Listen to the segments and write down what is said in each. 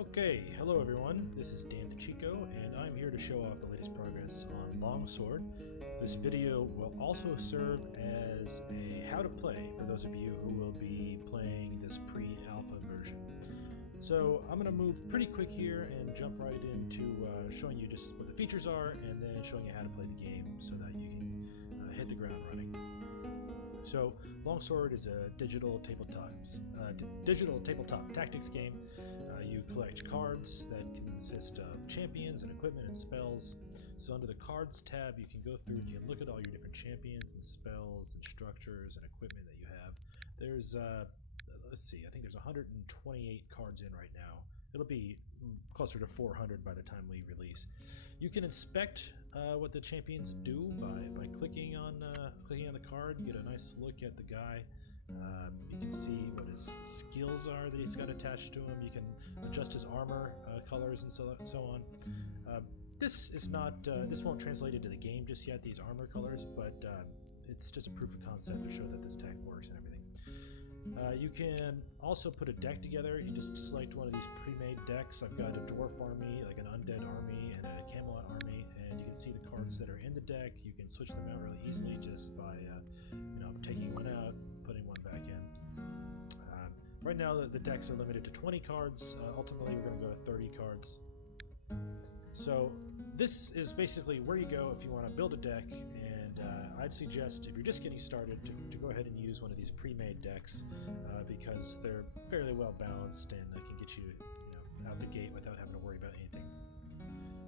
Okay, hello everyone, this is Dan DeChico, and I'm here to show off the latest progress on Longsword. This video will also serve as a how to play for those of you who will be playing this pre-alpha version. So I'm going to move pretty quick here and jump right into showing you just what the features are, and then showing you how to play the game so that you can hit the ground running. So, Longsword is a digital tabletop tactics game. You collect cards that consist of champions and equipment and spells. So under the cards tab, you can go through and you can look at all your different champions and spells and structures and equipment that you have. There's, let's see, I think there's 128 cards in right now. It'll be closer to 400 by the time we release. You can inspect what the champions do by clicking on the card. Get a nice look at the guy. You can see what his skills are that he's got attached to him. You can adjust his armor colors and so on. This is not. This won't translate into the game just yet. These armor colors, but it's just a proof of concept to show that this tech works and everything. You can also put a deck together. You just select one of these pre-made decks. I've got a dwarf army, like an undead army, and a Camelot army, and you can see the cards that are in the deck. You can switch them out really easily just by taking one out, putting one back in. Right now the decks are limited to 20 cards. Ultimately we're going to go to 30 cards. So this is basically where you go if you want to build a deck, and I'd suggest, if you're just getting started, to go ahead and use one of these pre-made decks because they're fairly well balanced and they can get you, out the gate without having to worry about anything.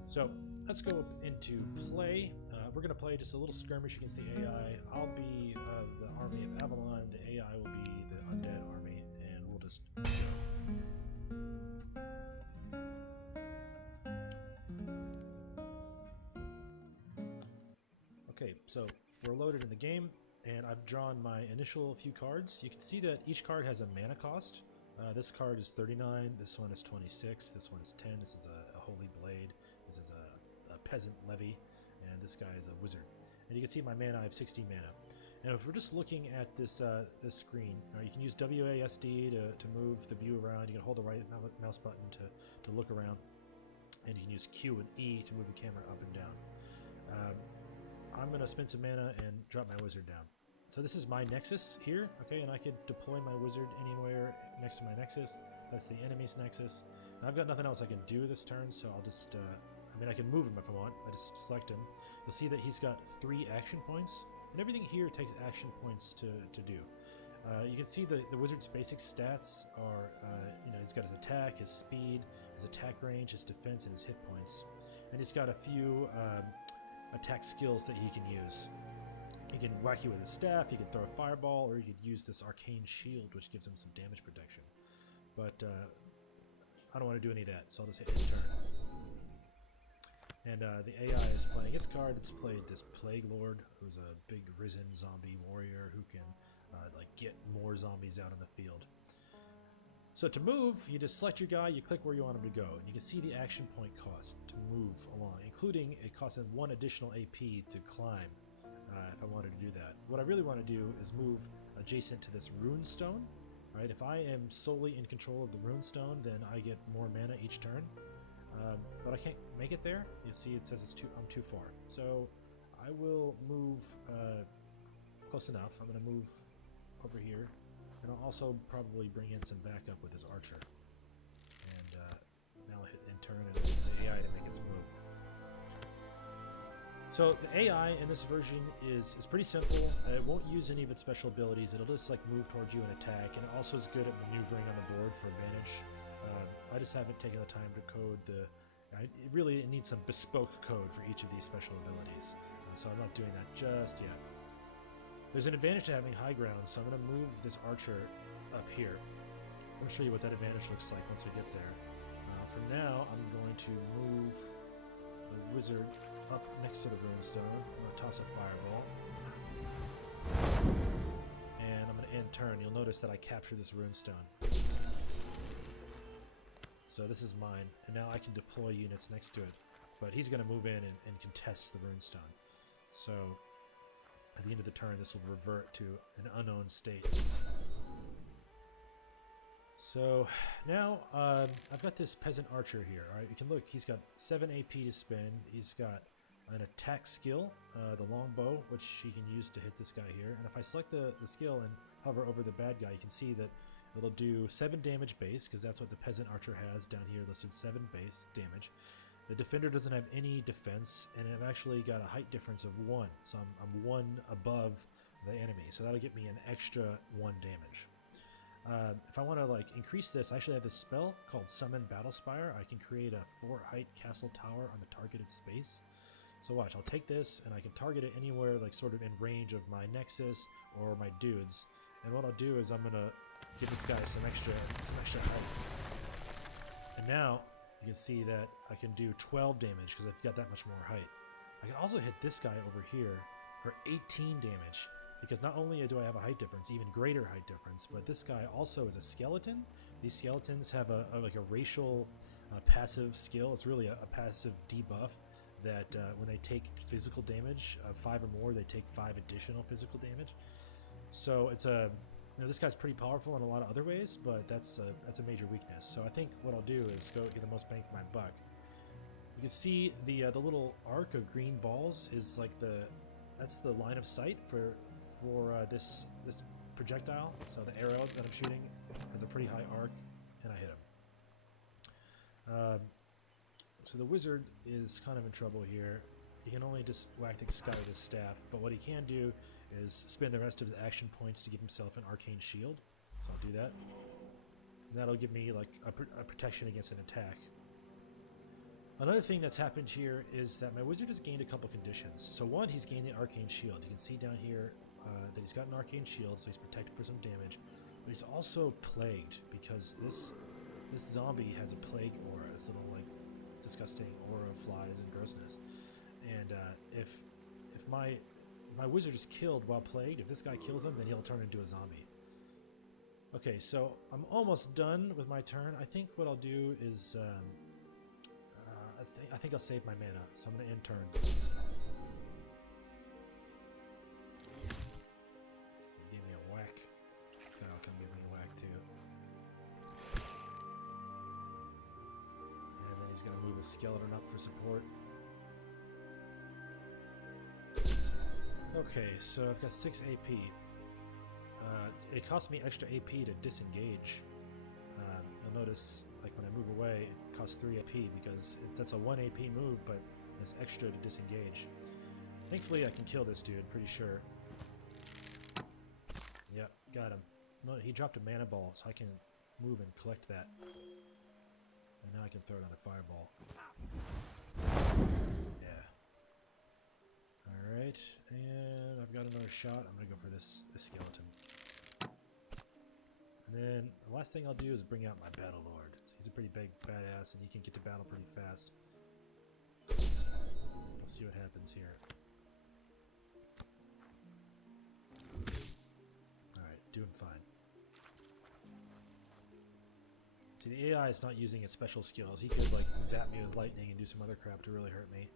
So let's go into play. We're going to play just a little skirmish against the AI. I'll be the army of Avalon, the AI will be the undead army, and we'll just Okay, so we're loaded in the game, and I've drawn my initial few cards. You can see that each card has a mana cost. This card is 39, this one is 26, this one is 10, this is a Holy Blade, this is a Peasant Levy, and this guy is a Wizard. And you can see my mana, I have 16 mana. And if we're just looking at this this screen, you can use WASD to move the view around. You can hold the right mouse button to look around, and you can use Q and E to move the camera up and down. I'm going to spend some mana and drop my wizard down. So this is my nexus here, okay, and I could deploy my wizard anywhere next to my nexus. That's the enemy's nexus. Now, I've got nothing else I can do this turn, so I'll just, I can move him if I want. I just select him. You'll see that he's got 3 action points, and everything here takes action points to do. You can see the wizard's basic stats are, he's got his attack, his speed, his attack range, his defense, and his hit points. And he's got a few attack skills that he can use. He can whack you with his staff, he can throw a fireball, or he could use this arcane shield, which gives him some damage protection. But I don't want to do any of that, so I'll just hit end turn. And the AI is playing its card. It's played this Plague Lord, who's a big risen zombie warrior who can get more zombies out on the field. So to move, you just select your guy, you click where you want him to go, and you can see the action point cost to move along, including it costs him 1 additional AP to climb if I wanted to do that. What I really want to do is move adjacent to this rune stone. Right? If I am solely in control of the rune stone, then I get more mana each turn, but I can't make it there. You see it says I'm too far. So I will move close enough. I'm going to move over here. And I'll also probably bring in some backup with this archer. And now I'll hit end turn and the AI to make its move. So the AI in this version is pretty simple. It won't use any of its special abilities. It'll just move towards you and attack, and it also is good at maneuvering on the board for advantage. I just haven't taken the time to code it needs some bespoke code for each of these special abilities. So I'm not doing that just yet. There's an advantage to having high ground, so I'm going to move this archer up here. I'm going to show you what that advantage looks like once we get there. For now, I'm going to move the wizard up next to the runestone. I'm going to toss a fireball. And I'm going to end turn. You'll notice that I capture this runestone. So this is mine, and now I can deploy units next to it. But he's going to move in and contest the runestone. So at the end of the turn, this will revert to an unknown state. So now I've got this peasant archer here. All right, you can look. He's got 7 AP to spend. He's got an attack skill, the longbow, which he can use to hit this guy here. And if I select the skill and hover over the bad guy, you can see that it'll do 7 damage base, because that's what the peasant archer has down here listed, 7 base damage. The defender doesn't have any defense, and I've actually got a height difference of 1, so I'm 1 above the enemy, so that'll get me an extra 1 damage. If I want to like increase this, I actually have this spell called Summon Battle Spire. I can create a 4 height castle tower on the targeted space. So watch, I'll take this and I can target it anywhere like sort of in range of my nexus or my dudes. And what I'll do is I'm gonna give this guy some extra height. And now you can see that I can do 12 damage because I've got that much more height. I can also hit this guy over here for 18 damage, because not only do I have a height difference, even greater height difference, but this guy also is a skeleton. These skeletons have like a racial passive skill. It's really a passive debuff that when they take physical damage of 5 or more, they take 5 additional physical damage. So it's this guy's pretty powerful in a lot of other ways, but that's a major weakness. So I think what I'll do is go get the most bang for my buck. You can see the little arc of green balls is like that's the line of sight for this projectile. So the arrow that I'm shooting has a pretty high arc, and I hit him. So the wizard is kind of in trouble here. He can only just whack the guy with his staff, but what he can do is spend the rest of his action points to give himself an arcane shield. So I'll do that. And that'll give me like a protection against an attack. Another thing that's happened here is that my wizard has gained a couple conditions. So one, he's gained the arcane shield. You can see down here that he's got an arcane shield, so he's protected for some damage. But he's also plagued, because this zombie has a plague aura, this little like disgusting aura of flies and grossness. And if my wizard is killed while plagued, if this guy kills him, then he'll turn into a zombie. Okay, so I'm almost done with my turn. I think what I'll do is I think I'll save my mana, so I'm going to end turn. Give me a whack. This guy will come give me a whack too. And then he's going to move his skeleton up for support. Okay, so I've got 6 AP. It costs me extra AP to disengage. You'll notice, like when I move away, it costs 3 AP because that's a 1 AP move, but it's extra to disengage. Thankfully, I can kill this dude, pretty sure. Yep, got him. No, he dropped a mana ball, so I can move and collect that. And now I can throw it on a fireball. Yeah. Alright, and I've got another shot. I'm going to go for this skeleton. And then the last thing I'll do is bring out my Battle Lord. So he's a pretty big badass, and he can get to battle pretty fast. We'll see what happens here. Alright, doing fine. See, the AI is not using its special skills. He could like zap me with lightning and do some other crap to really hurt me.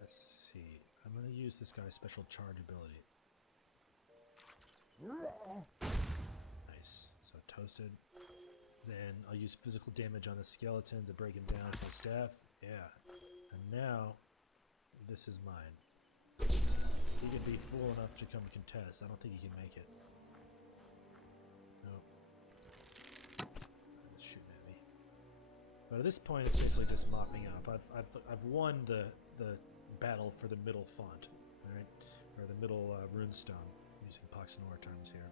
Let's see. I'm going to use this guy's special charge ability. Nice. So toasted. Then I'll use physical damage on the skeleton to break him down with my staff. Yeah. And now, this is mine. He can be fool enough to come contest. I don't think he can make it. Nope. He's shooting at me. But at this point, it's basically just mopping up. I've won the battle for the middle font, alright? Or the middle runestone, using Poxnor terms here.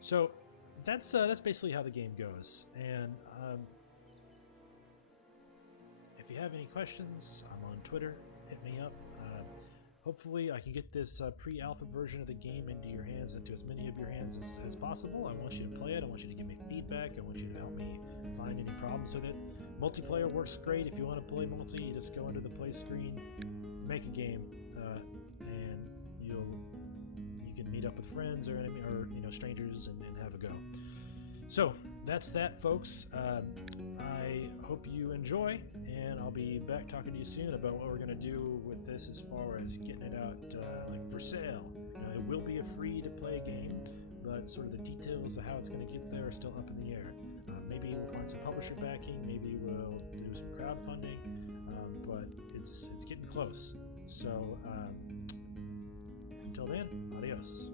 So that's basically how the game goes. And if you have any questions, I'm on Twitter. Hit me up. Hopefully I can get this pre-alpha version of the game into your hands, into as many of your hands as possible. I want you to play it. I want you to give me feedback. I want you to help me find any problems with it. Multiplayer works great. If you want to play multi, you just go into the play screen, make a game, and you can meet up with friends or strangers and have a go. So that's that, folks. I hope you enjoy, and I'll be back talking to you soon about what we're going to do with this as far as getting it out like for sale. It will be a free to play game, but but sort of the details of how it's going to get there are still up in the air. Maybe we'll find some publisher backing, maybe we'll do some crowdfunding, but it's getting close. So until then, adios.